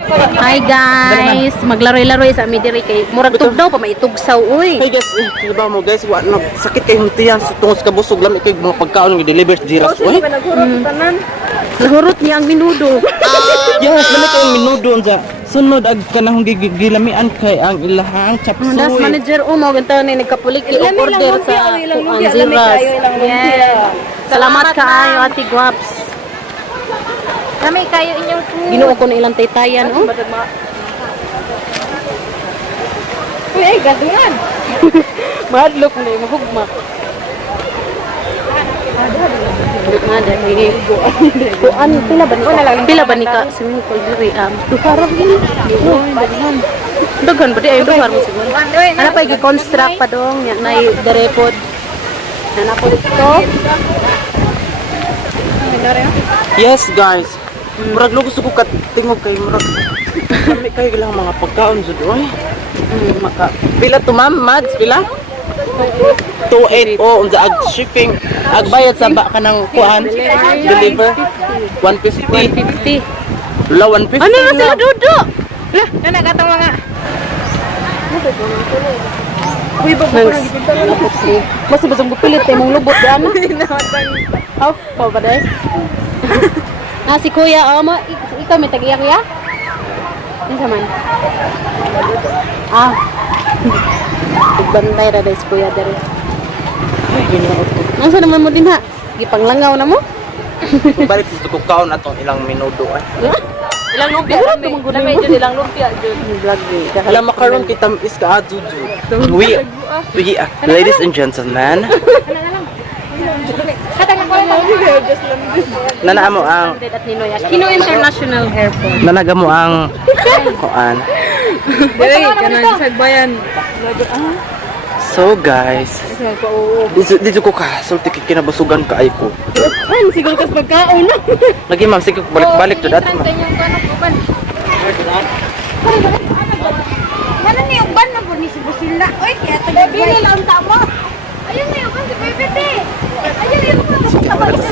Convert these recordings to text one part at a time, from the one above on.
Hi guys, maglaro-laro sa midiri kay murag tugnaw pa maitugsaw uy. Hey guys, diba mo guys, sakit kay huntihan sa tungos ka busog lami kay mga pagkaon nga deliver sa Jiras. Uy. Nahurot niya ang minudo. Yes, lami kay minudo sa sunod ag kanang gilamian kay ang ilahang chapsuy. Das manager mo ganto ni nagkapulig order sa Jiras. Yeah. Salamat kaayo Ate Guaps. Kami kayo inyong food. Ginuo ko na ilang taytayan oh. Uy, gadungan. Madlok na yung mahugma. Ada may kuan pila ba ni ka swimming pool diri duharap gini. Daghan ba di ayo duhar mo siguro. Ana pa gi-construct pa dong nya nay derepod. Ana po dito. Yes guys. Murag lugo ko tingog kay murag. Kami kay ilang mga pagkaon jud oy. Maka pila to ma'am, Mads pila? 280 unsa ag shipping ag bayad sa ba kanang kuan deliver 150 la 150 Ano na sila dudo? Lah, nana katong mga. Uy ba mas basang bupilit kay mong lubot dan. Oh, pa ba dai? Si Kuya, mo ikaw may tagiyak ya? Isa man. Bantay ra dai si Kuya dere. Ay, ginaot ko. Nasa naman mo din ha? Gipanglangaw na mo? balik sa kukaon atong ilang minuto ay. Ilang lumpia kami jud ilang lumpia jud. Vlog Alam makaron kita is ka ajuju. We ladies and gentlemen. Nana mo ang Kino International Airport. nanaga mo ang kuan. Dili kanang sagbayan. So guys, dito ko ka sulti kinabasugan ka ay ko. Ay, siguro kas pagkaon na. Lagi ma'am sige balik-balik to dati ma'am. Mana ni uban na po ni si Busila. Oy, kaya taga-bili lang tamo. Ayun na yung si Bebete. Ayun yung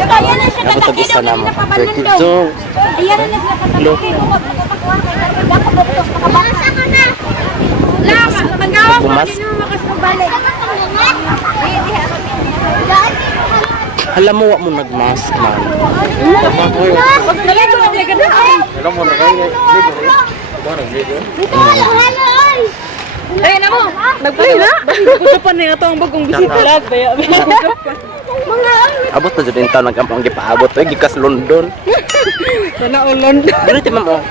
kaya na siya Ako tabi sa namo. So, ayan na sila katabi. Ako doktor nakabasa ka na. Lama, magawa ko din mo makasubalik. Hala mo wa mo nagmask man. Nalito na ganda. Alam mo na kaya. Ay, na mo. Nagplay na. Gusto na ito ang bagong bisita. Abot na jud taon nagampang gipaabot ay gikas London. Sana ulon. Dili ti ma'am oh.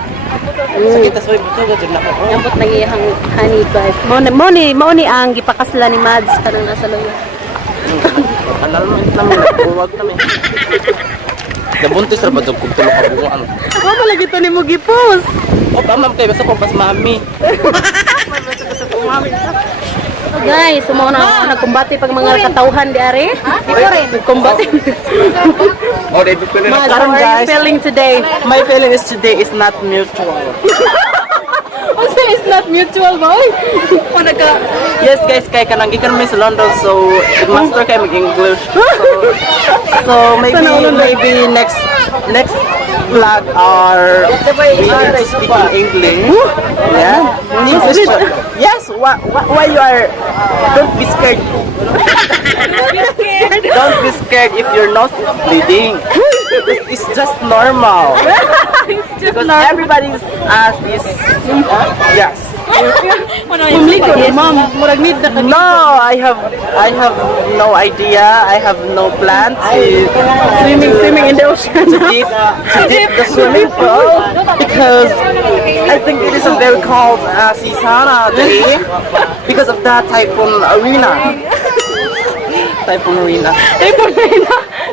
Sakit sa soy buso jud na ko. Ambot nang iyang honey vibe. Mo ni ang gipakasla ni Mads kanang nasa loyo. Anal mo naman buwag na mi. Nabuntis ra ba jud kung tulo ka buwan. Ako pala gito ni mo gi-post. O ma'am kay basta ko pas mami. Guys, sumo na nagkumbati pag mga katauhan di are. Dito rin nagkumbati. Oh, they put it Mads, how are you feeling today? My feeling is today is not mutual. Also, it's not mutual, boy. Yes guys, kay kanang gikan mi sa London so master kay mag-English. So maybe next vlog are we going to speak in English. Yeah. Yes, why you are don't be scared. Don't be scared if your nose is bleeding. It's just normal. Because everybody's ass is yes. Ma'am, murag need na No, I have no idea. I have no plan to swimming in the ocean. to dip the swimming pool because I think it is a very cold Sisana day because of that Typhoon Arena. Typhoon Arena.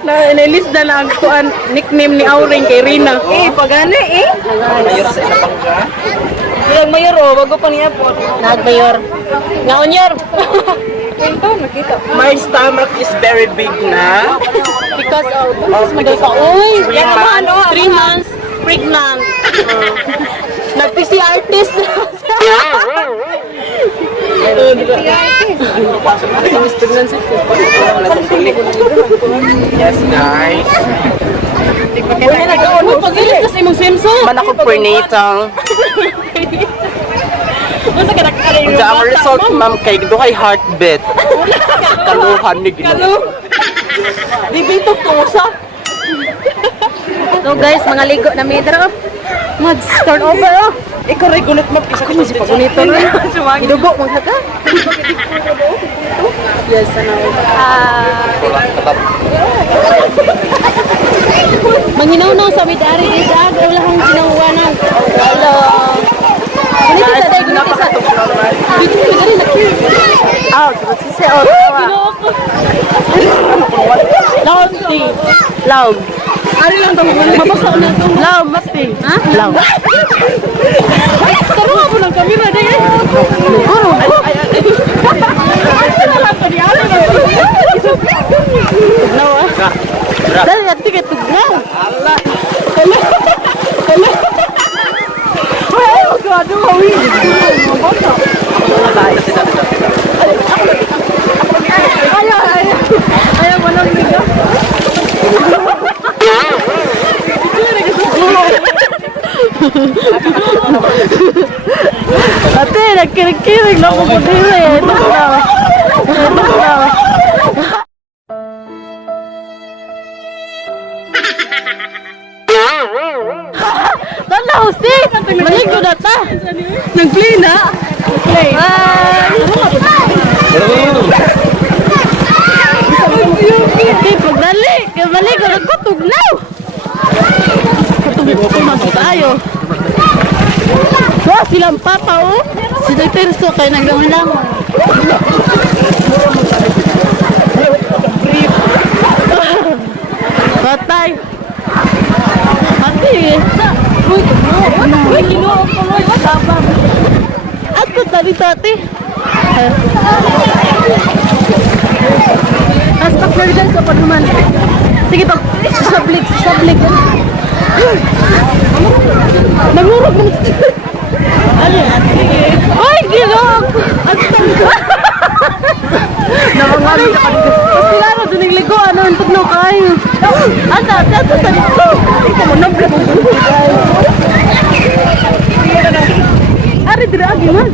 Na-list na ang kuan nickname ni Auring kay Rina. Pagani Mayor sa Ilapanga. Yung mayor o, bago pa niya po. Nagmayor. Ngaonyor. Ito, nakita. My stomach is very big na. Because magal pa. Uy, 3 months pregnant. Nag-PC artist. Yes, guys. Pag-ilis na sa imong swimsuit. Man ako prenatal. Unsa ang result, ma'am, kay duhay heartbeat. Kaluhan ni Ginoo. Bibitok to sa. So guys, mga ligo na medra. Mads, turn over oh. Ikaw regulate ma'am kasi Ako si pagunito rin. Idugo mo ka ka. Yes, ano. Manginaw-naw sa midari dito. Wala kang sinangwanan. Hello. Ganito sa day, ganito sa. Dito mo gani na. Ah, si Seo. Loud. Loud. Ari lang daw mabasa na to. Loud, mati. Ha? Loud. Taro ako ng kamera day. Guru. No. Dali at tiket tugnaw. Allah. Kala. Ay, gado hawi. Mabasa. Ayaw mo nang liga. Ate, nagkirig-kirig na ako po dito eh. Ito na. Tanaw, si! Maligo na ta! Nag-play na! Nag-play! Okay, pagdali! Maligo na kutog na! Kutog na tayo! Wow, silang papa oh! Si Dr. So kayo naglangon-langon. Patay! Ate! Uy, kinuha ko mo yung sabang. Ato, dito ate. Aspak na rin sa pagnuman. Sige pag sasablik. Nagurog mo. Ay, gilog! Nakangalit ka kanina. Tapos kilala, doon yung ligo. Ano, ang tugnaw kayo. Ata, sa ligo. Ikaw mo, nabla mo. Ari, diragi, man.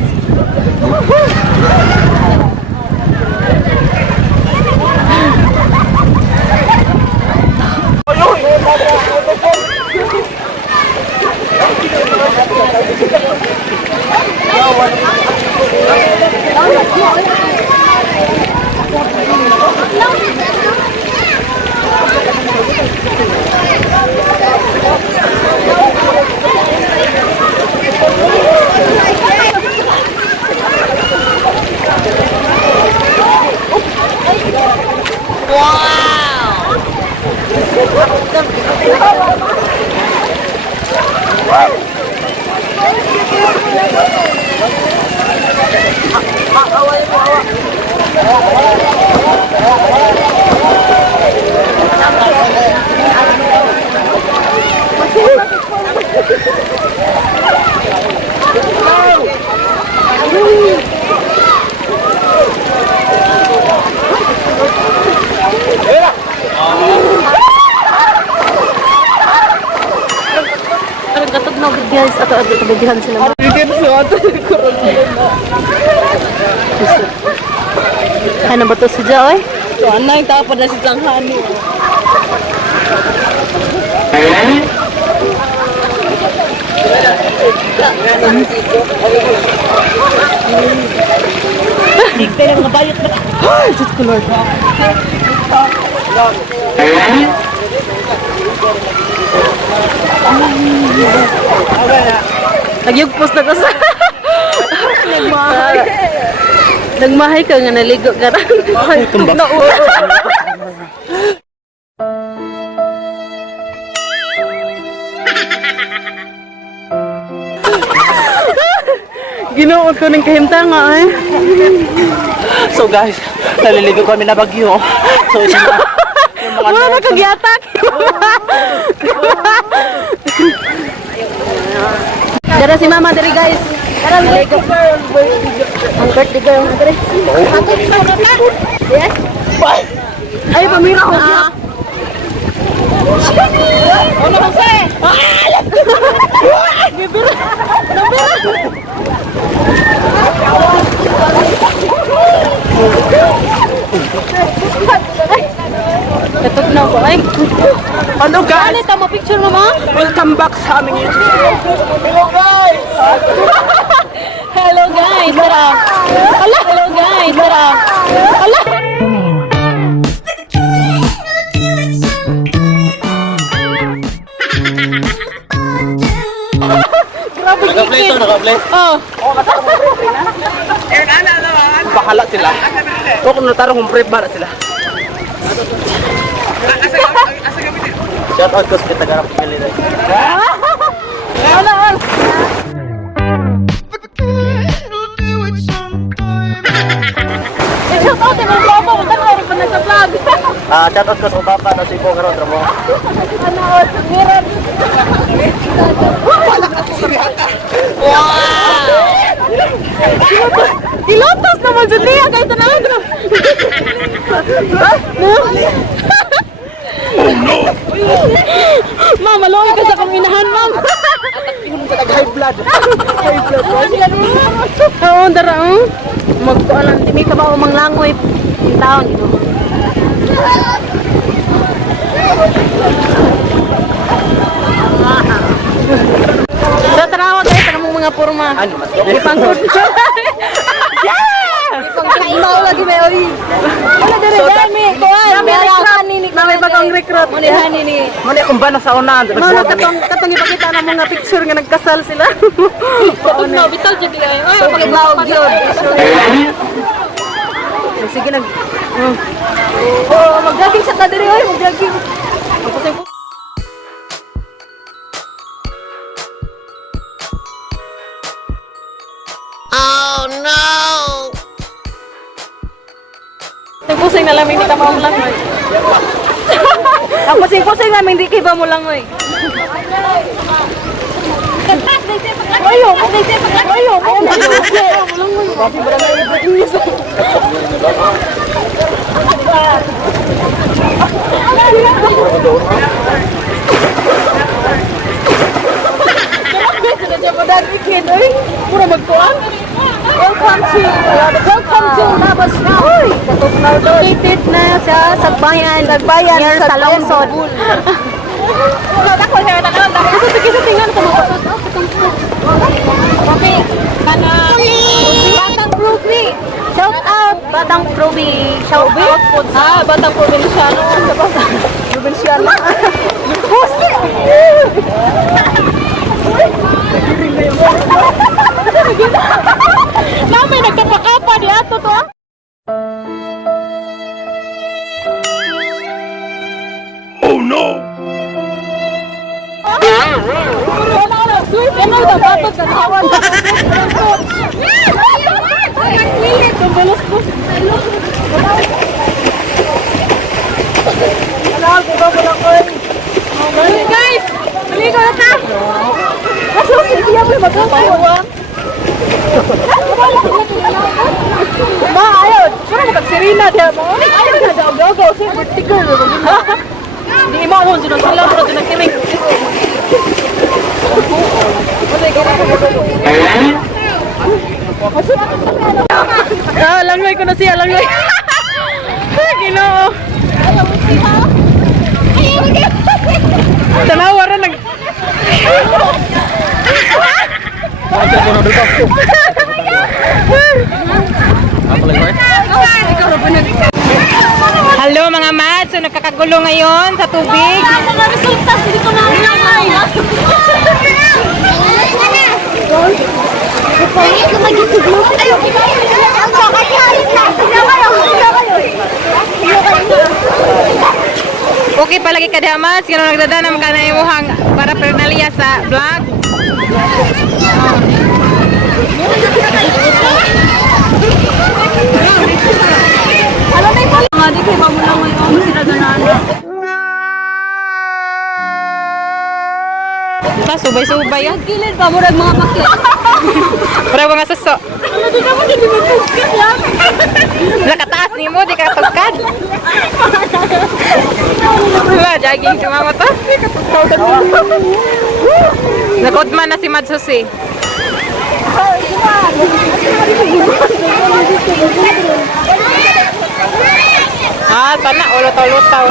Guys, ato kabagihan sila. Ano ba to si Joy? So, anay, tapos na si Tanghani. Tigpay lang nga bayot na. Ay, Diyos ko Lord. Nagyugpos na ko sa nagmahay ka nga naligo ka rin. Ay, tumbak. Ginoon ko ng kahimtanga eh. So guys, naliligo kami na Bagyo. So ito na. Wala na kagyatak. Dara si Mama dari guys. Karang birthday girl. Ang birthday girl na dre. Yes. Ay, pamira ko siya. Ano kasi? Gibira. Dapat na ba ay? Ano guys? Ano tama picture mo ma? Welcome back sa aming YouTube. Hello guys! Hello guys, tara. Hala, hello guys, tara. Hala. Grabe Naka-play to, naka-play. Oh. Bahala sila. Kung natarong kung prep, bahala sila. Shout out ko sa Tagarap Pilipinas. Wala. Shout out mo baba, magkano pa na sa vlog. Shout out ko sa Papa na si Ibo karon tramo. Ano, meron. Dilotos naman sa niya kahit tanawan ko. Mama, loy ka sa kong inahan, ma'am. High blood. High blood. Oo, dara, magtuan lang, di may kabaw mang langoy. Yung taon, ito. So, tanawa guys, sa kamong mga porma. Ano mas? Ipangkod. Ipangkaimaw lagi may oy. Wala dere dami. Kuan, may bagong recruit. Munihan ni. Muna kung ba na sa una. Mano katong ipakita na mga picture nga nagkasal sila. Katong na bitaw jud ay. Ay, pagibawg yun. Sige nag. Oh, mag-jogging sa kadiri oy, mag-jogging. Pusing na lang, hindi ka mo lang, oy. Ang pusing-pusing namin, hindi kiba mo lang, oy. Ayo, ayo, pura magkuhan. Welcome to Labas na. Located na sa Sagbayan near sa Lungsod. Kasi tingnan ko okay. Batang Proby. Shout out Batang Proby. Shout out po. Batang Provinciano. Provinciano. Mami, nagkapakapa di ato to. Oh no! Wala, sweet. Ano daw batot sa kawan? Guys, maligo na ta. Kaso, hindi ako magkakawa. Ma, ayaw. Sino mo kag-sirina diya mo? Ayaw na daw, gaw-gaw. Sige, vertical. Hindi mo ako dyan sila, pero dyan nakiling. Langoy ko na siya, langoy. Ginoo. Tanawa rin nag... Hello mga mats, so nakakagulo ngayon sa tubig. Mga resulta, hindi ko na nilangay. Okay palagi ka diha mats, kano nagdadanam ka na imuhang para pernaliya sa vlog. Ano na yung pala? Di kayo mamulang ngayon, sila ganaan. Subay-subay yan. Gilid pa, murag mga pakit. Para mga suso. Nakataas ni mo, di ka tugkad. Wala, jogging si mama to. Nakudman na si Madsusi. Ah, sana ulutaw-lutaw.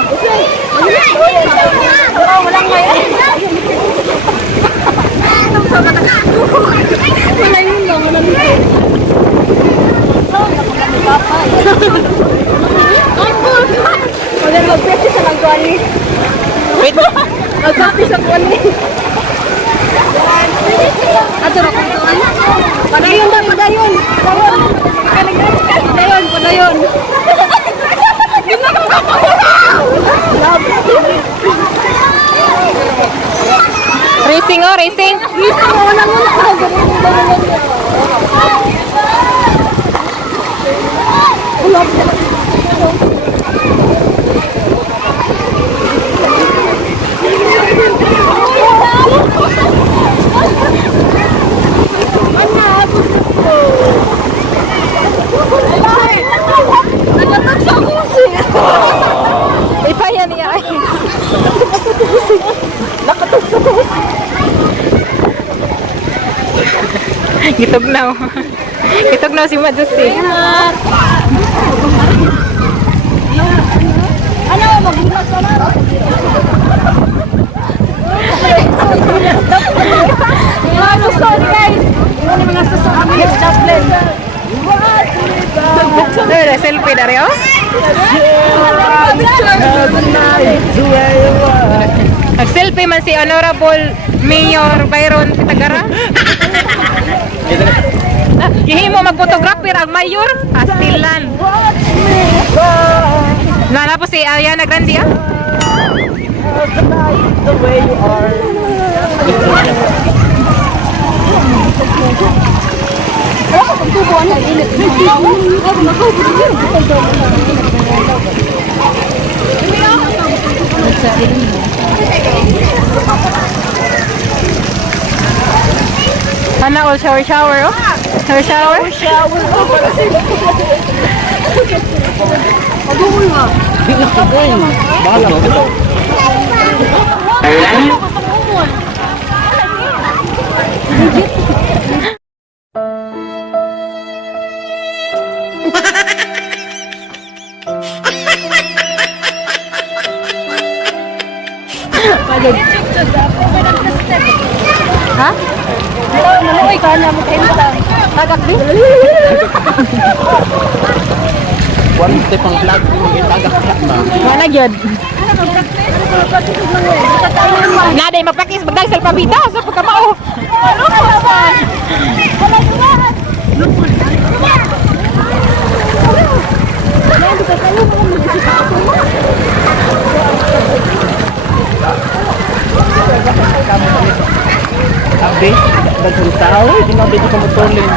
Walang may. Wala yun lang, wala yun. Wala mag-practice sa nagkuhan ni. Wait. Mag-practice sa kuhan ni. Ato na kung doon. Padayon na, padayon. Padayon, padayon. Racing oh, racing. Ipaya niya ay. Gitugnaw. Gitugnaw si Madsusi. Ano, mag-vlog ka na. Mga suso, guys. Ano mga suso kami ng Joplin. Selfie dari oh. Nag-selfie man si Honorable Mayor Byron Pitagara. Gihimo mag-photographer ang mayor, astilan. Nana po si Ariana Grande ah. Sana all shower oh. Shower. Ha? Maluoy ka na mo kayo lang. Tagak di? One step ang vlog, magitagak ka ma'am. Wala gyud. Naday magpakis magdagsel pabida sa pagkamao. Abi, dagang tao, di na dito ka motulin.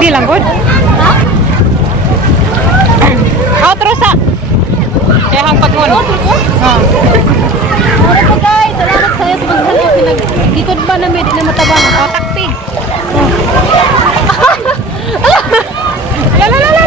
Di lang gud. Outro sa. Kaya hang pagun. Ha. Alright po guys, salamat sa iyo sa paghanap. Gikod ba na may di na matabang. O takpi. La la la la.